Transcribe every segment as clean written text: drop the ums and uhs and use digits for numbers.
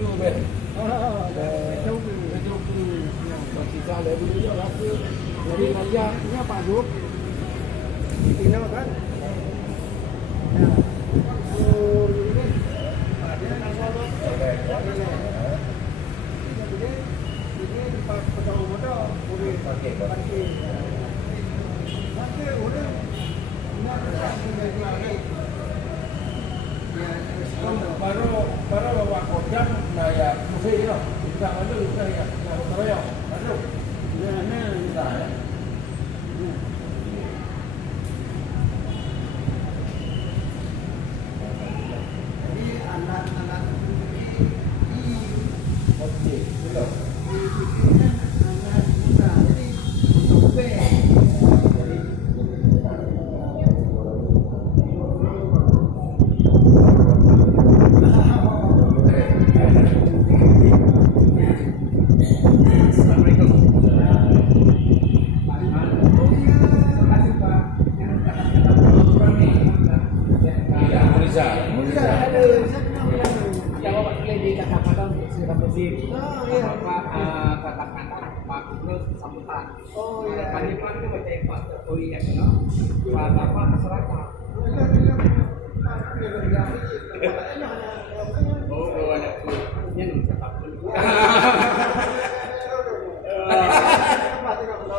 itu Ben. Kita ada dulu ya waktu dari rakyatnya Pak Duk. Ini kan. Nah, baru bawa kodam nah ya musik ya kita ada kita ya nah ya baru nah kita ya jadi anak-anak ini oke betul anak muda jadi untuk Pak Gubernur sambutan. Oh iya. Tadi Pak itu baca Pak Jokowi ya, Pak Bapak masyarakat. Oh, banyak punya nih Pak.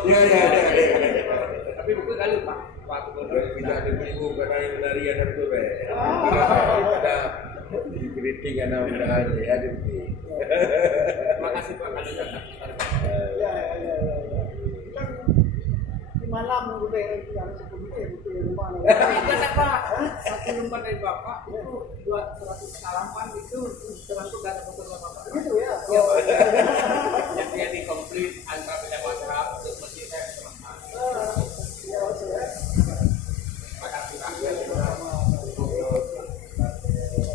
Ya. Tapi buku kali Pak Gubernur tidak ada buku karena dari ada itu be. Ada dikritik karena udah ada buku. Terima kasih Pak Kandidat. Ya. Kan di malam udah yang sebelumnya itu rumah. Tapi Pak, satu rumah dari Bapak itu 200 halaman itu termasuk data fotonya Bapak. Gitu ya.